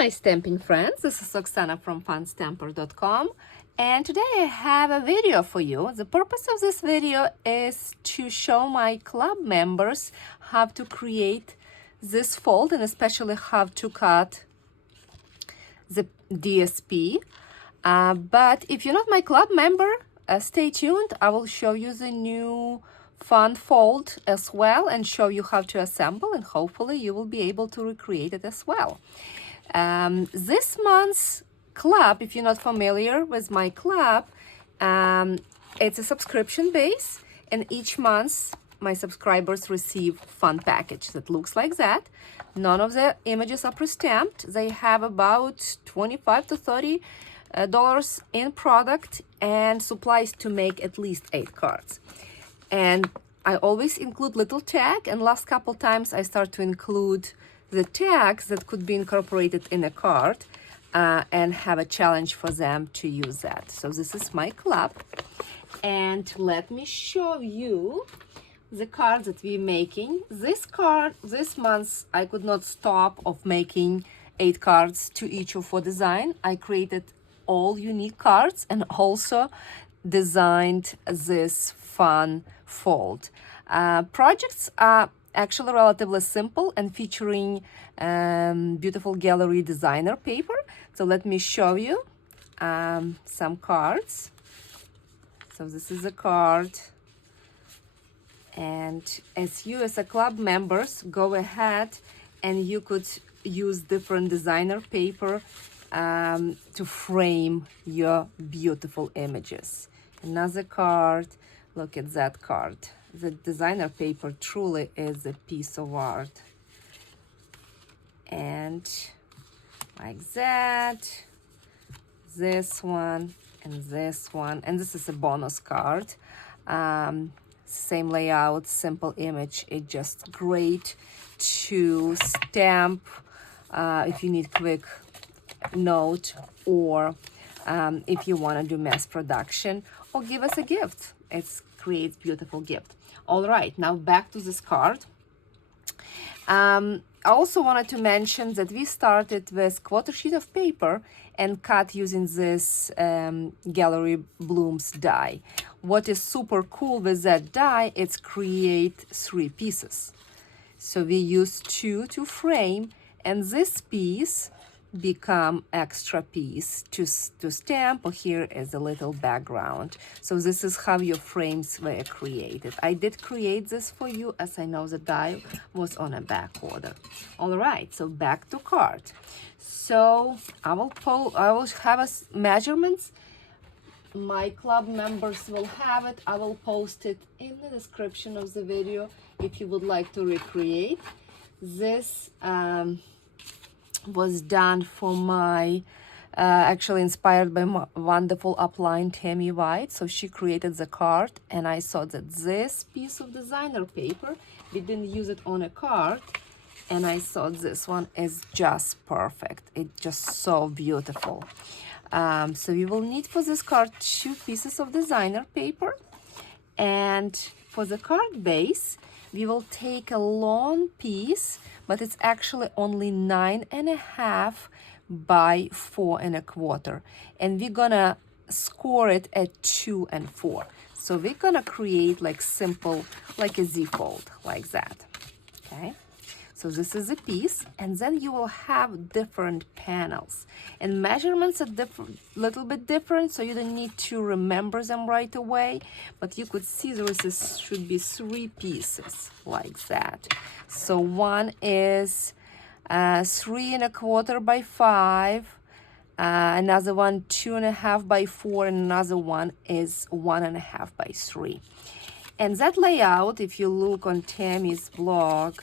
my stamping friends, this is Oksana from funstamper.com, and today I have a video for you. The purpose of this video is to show my club members how to create this fold and especially how to cut the DSP. But if you're not my club member, stay tuned. I will show you the new fun fold as well and show you how to assemble, and hopefully you will be able to recreate it as well. This month's club, if you're not familiar with my club, it's a subscription base, and each month my subscribers receive fun package that looks like that. None of the images are pre-stamped. They have about 25 to 30 dollars in product and supplies to make at least 8 cards. And I always include little tag, and last couple times I start to include the tags that could be incorporated in a card and have a challenge for them to use that. So this is my club, and let me show you the cards that we're making. This card, this month, I could not stop of making 8 cards to each of 4 design. I created all unique cards and also designed this fun fold. Projects are actually relatively simple and featuring beautiful gallery designer paper. So let me show you some cards. So this is a card, and as you as a club members go ahead and you could use different designer paper to frame your beautiful images. Another card, look at that card. The designer paper truly is a piece of art. And like that, this one and this one, and this is a bonus card. Same layout, simple image. It's just great to stamp if you need quick note, or if you want to do mass production or give us a gift. It creates beautiful gift. All right, now back to this card. I also wanted to mention that we started with quarter sheet of paper and cut using this Gallery Blooms die. What is super cool with that die, it's create 3 pieces. So we use 2 to frame, and this piece become extra piece to stamp, or here is a little background. So this is how your frames were created. I did create this for you, as I know the die was on a back order. All right, so back to card. So I will have us measurements. My club members will have it. I will post it in the description of the video if you would like to recreate this. Was done for my actually inspired by my wonderful upline Tammy White. So she created the card, and I saw that this piece of designer paper, we didn't use it on a card, and I thought this one is just perfect. It's just so beautiful. So we will need for this card 2 pieces of designer paper, and for the card base we will take a long piece, but it's actually only 9.5 by 4.25, and we're gonna score it at 2 and 4. So we're gonna create like simple, like a Z fold, like that. Okay, so this is a piece, and then you will have different panels, and measurements are little bit different, so you don't need to remember them right away, but you could see there should be 3 pieces like that. So one is 3.25 by 5, another one 2.5 by 4, and another one is 1.5 by 3. And that layout, if you look on Tammy's blog,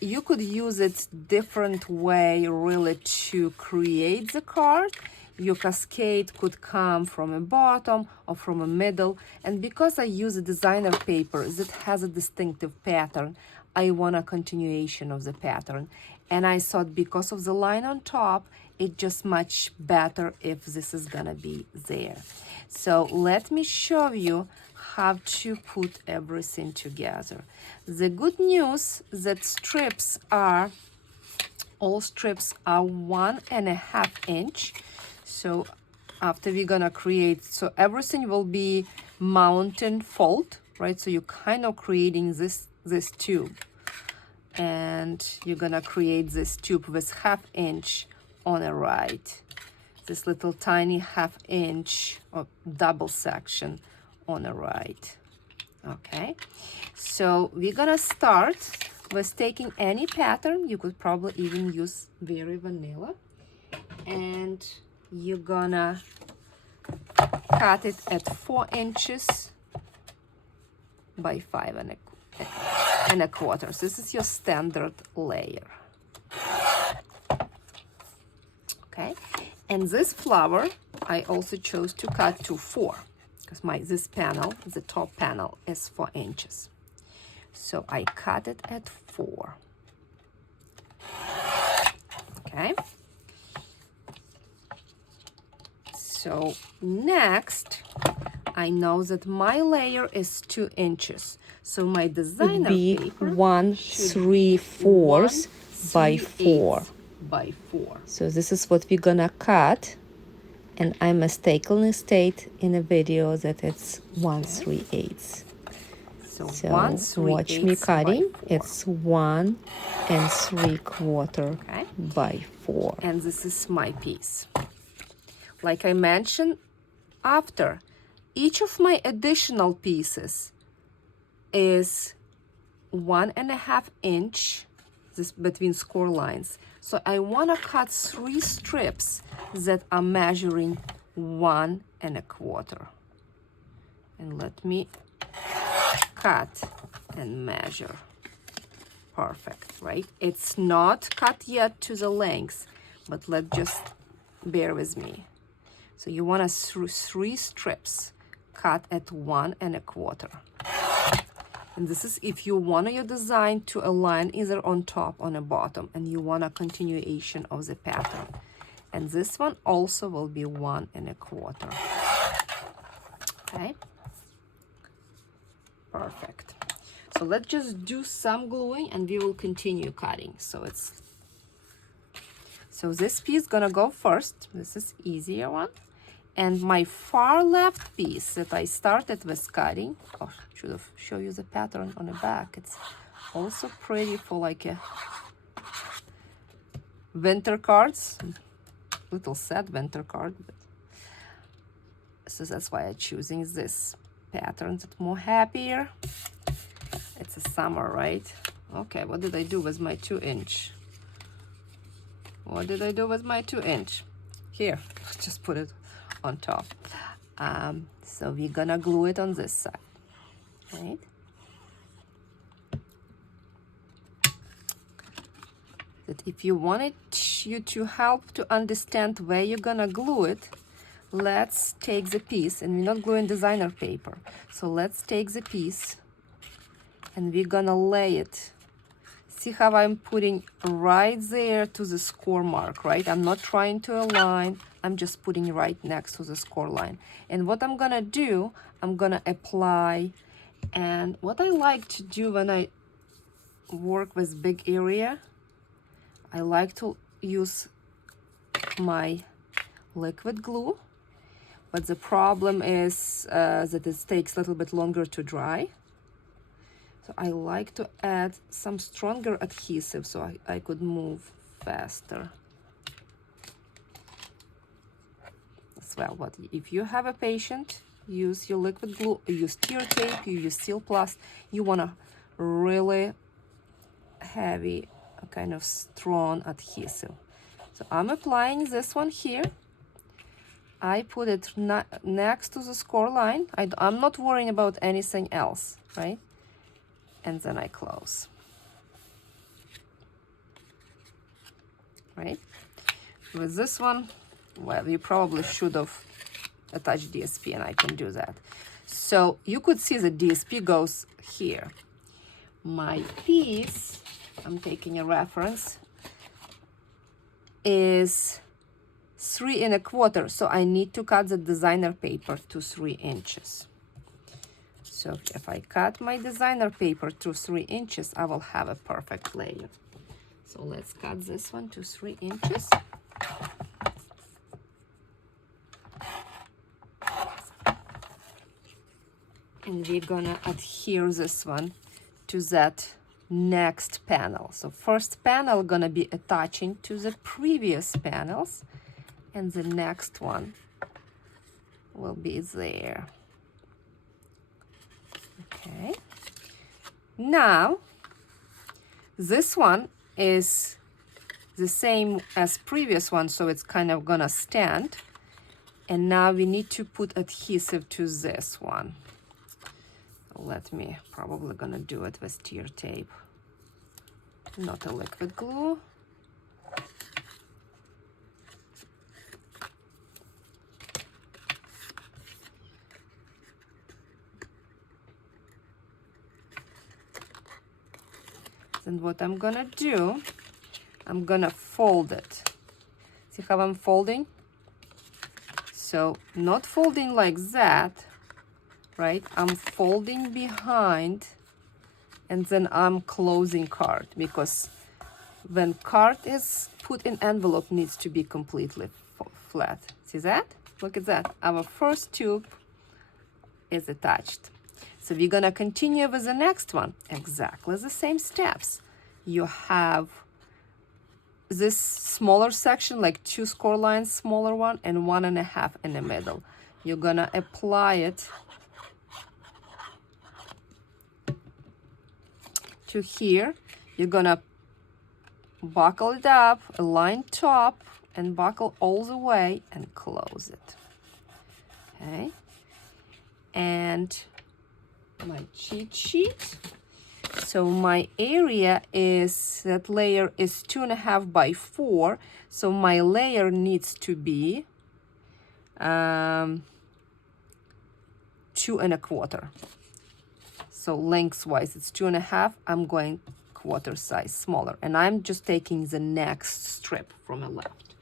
you could use it different way really to create the card. Your cascade could come from a bottom or from a middle, and because I use a designer paper that has a distinctive pattern, I want a continuation of the pattern. And I thought because of the line on top, it's just much better if this is gonna be there. So let me show you how to put everything together. The good news that strips are all strips are 1.5 inch. So after we're gonna create, so everything will be mountain fold, right? So you're kind of creating this tube, and you're gonna create this tube with 1/2 inch on the right, this little tiny 1/2 inch or double section on the right. Okay, so we're gonna start with taking any pattern. You could probably even use very vanilla, and you're gonna cut it at 4 inches by 5.25. So this is your standard layer. Okay, and this flower I also chose to cut to 4, because this panel, the top panel, is 4 inches. So I cut it at 4. Okay. So next, I know that my layer is 2 inches. So my designer paper 1/3 by 4. By 4. So this is what we're gonna cut, and I mistakenly state in the video that it's 1/3. So watch me cutting. It's 1 3/4 by 4. And this is my piece. Like I mentioned, after each of my additional pieces is 1.5 inch this between score lines. So I want to cut 3 strips that are measuring 1.25. And let me cut and measure. Perfect, right? It's not cut yet to the length, but let's just bear with me. So you want to 3 strips cut at 1.25. And this is if you want your design to align either on top or on the bottom, and you want a continuation of the pattern. And this one also will be 1.25. Okay. Perfect. So let's just do some gluing and we will continue cutting. So this piece gonna go first. This is easier one. And my far left piece that I started with cutting, oh, should have show you the pattern on the back. It's also pretty for like a winter cards, little sad winter card. But so that's why I'm choosing this pattern. It's more happier. It's a summer, right? Okay, what did I do with my 2 inch? What did I do with my 2 inch? Here, just put it on top. So we're gonna glue it on this side, right? That if you wanted you to help to understand where you're gonna glue it, let's take the piece, and we're not gluing designer paper. So let's take the piece and we're gonna lay it. See how I'm putting right there to the score mark, right? I'm not trying to align. I'm just putting right next to the score line. And what I'm gonna do, I'm gonna apply. And what I like to do when I work with big area, I like to use my liquid glue. But the problem is that it takes a little bit longer to dry. So I like to add some stronger adhesive so I could move faster. As well, but if you have a patient, use your liquid glue, you use tear tape, you use steel plus. You want a really heavy, kind of strong adhesive. So I'm applying this one here. I put it next to the score line. I'm not worrying about anything else, right? And then I close, right? With this one, well, you probably should have attached DSP, and I can do that. So you could see the DSP goes here. My piece, I'm taking a reference, is 3.25, so I need to cut the designer paper to 3 inches. So if I cut my designer paper to 3 inches, I will have a perfect layer. So let's cut this one to 3 inches. And we're gonna adhere this one to that next panel. So first panel gonna be attaching to the previous panels, and the next one will be there. Okay. Now, this one is the same as previous one, so it's kind of gonna stand. And now we need to put adhesive to this one. Let me, probably gonna do it with tear tape, not a liquid glue. And what I'm gonna do, I'm gonna fold it. See how I'm folding? So not folding like that, right? I'm folding behind, and then I'm closing card, because when card is put in envelope, needs to be completely flat. See that? Look at that. Our first tube is attached. So we're gonna continue with the next one. Exactly the same steps. You have this smaller section, like 2 score lines, smaller one, and 1.5 in the middle. You're gonna apply it to here. You're gonna buckle it up, align top, and buckle all the way and close it. Okay. And my cheat sheet. So my area is, that layer is 2.5 by 4. So my layer needs to be 2.25. So lengthwise it's 2.5. I'm going quarter size smaller, and I'm just taking the next strip from the left.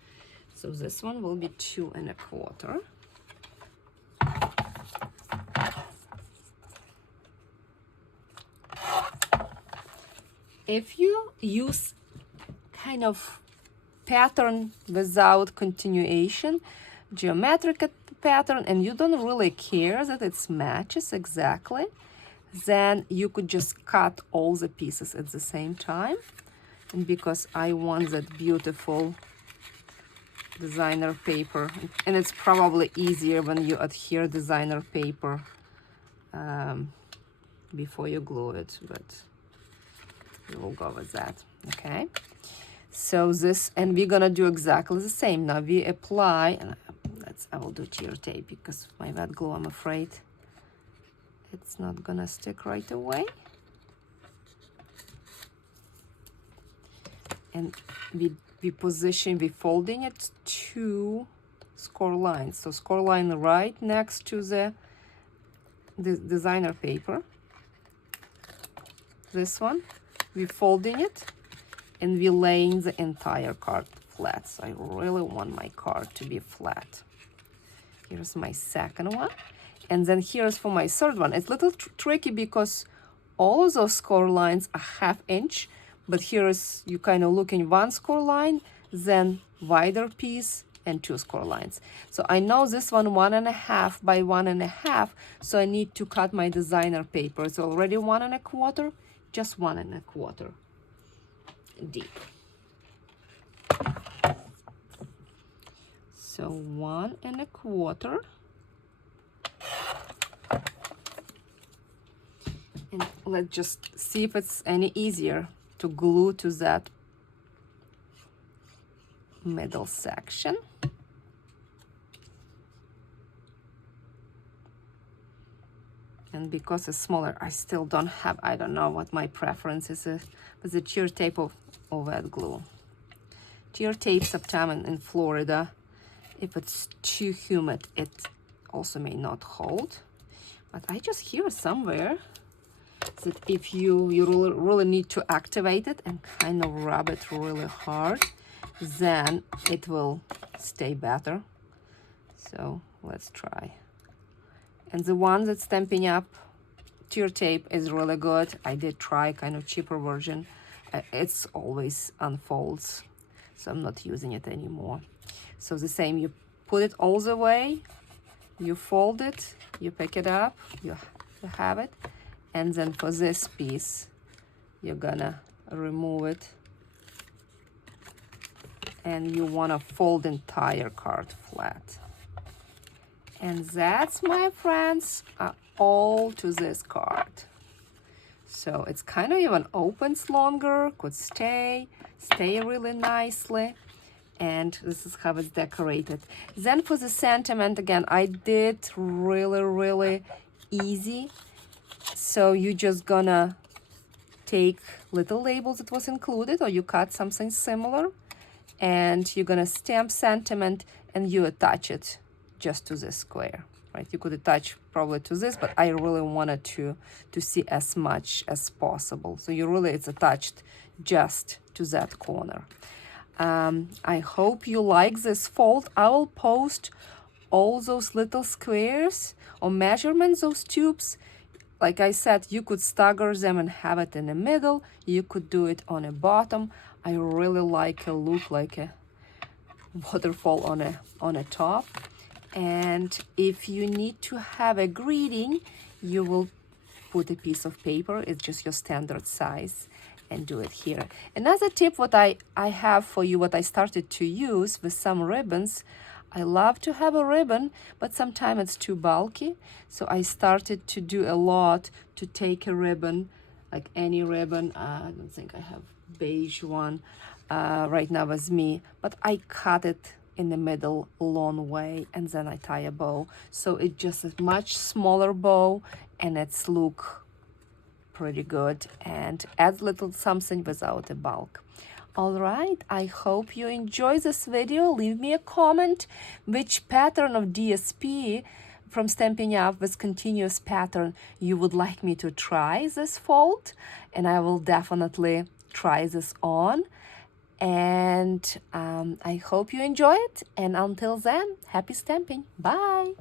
So this one will be 2.25. If you use kind of pattern without continuation, geometric pattern, and you don't really care that it matches exactly, then you could just cut all the pieces at the same time. And because I want that beautiful designer paper, and it's probably easier when you adhere designer paper before you glue it, but we'll go with that. Okay, so this, and we're gonna do exactly the same. Now we apply, and I will do tear tape, because my wet glue, I'm afraid it's not gonna stick right away. And we position, we folding it to score lines. So score line right next to the designer paper. This one, we folding it, and we laying the entire card flat. So I really want my card to be flat. Here's my second one. And then here's for my third one. It's a little tricky because all of those score lines are 1/2 inch, but here is, you kind of looking 1 score line, then wider piece, and 2 score lines. So I know this one 1.5 by 1.5, so I need to cut my designer paper. It's already 1.25, just 1.25 deep. So 1.25. And let's just see if it's any easier to glue to that middle section. And because it's smaller, I still don't have, I don't know what my preference is with the tear tape or wet glue. Tear tape sometimes in Florida, if it's too humid, it also may not hold. But I just hear somewhere that if you really need to activate it and kind of rub it really hard, then it will stay better. So let's try. And the one that's Stampin' Up! Tear tape is really good. I did try kind of cheaper version it's always unfolds, so I'm not using it anymore. So the same, you put it all the way, you fold it, you pick it up, you have it, and then for this piece, you're gonna remove it, and you wanna fold entire card flat. And that's, my friends, all to this card. So it's kind of even opens longer, could stay really nicely. And this is how it's decorated. Then for the sentiment, again, I did really easy. So you just gonna take little labels that was included, or you cut something similar, and you're gonna stamp sentiment and you attach it just to this square, right? You could attach probably to this, but I really wanted to see as much as possible. So it's attached just to that corner. I hope you like this fold. I will post all those little squares or measurements, those tubes. Like I said, you could stagger them and have it in the middle. You could do it on the bottom. I really like a look like a waterfall on a top. And if you need to have a greeting, you will put a piece of paper. It's just your standard size, and do it here. Another tip what I have for you, what I started to use with some ribbons, I love to have a ribbon, but sometimes it's too bulky. So I started to do a lot to take a ribbon, like any ribbon. I don't think I have beige one right now with me, but I cut it in the middle long way, and then I tie a bow. So it's just a much smaller bow, and it's look pretty good and adds little something without a bulk. All right, I hope you enjoy this video. Leave me a comment which pattern of DSP from Stampin' Up! With continuous pattern you would like me to try this fold, and I will definitely try this on. And I hope you enjoy it, and until then, happy stamping. Bye.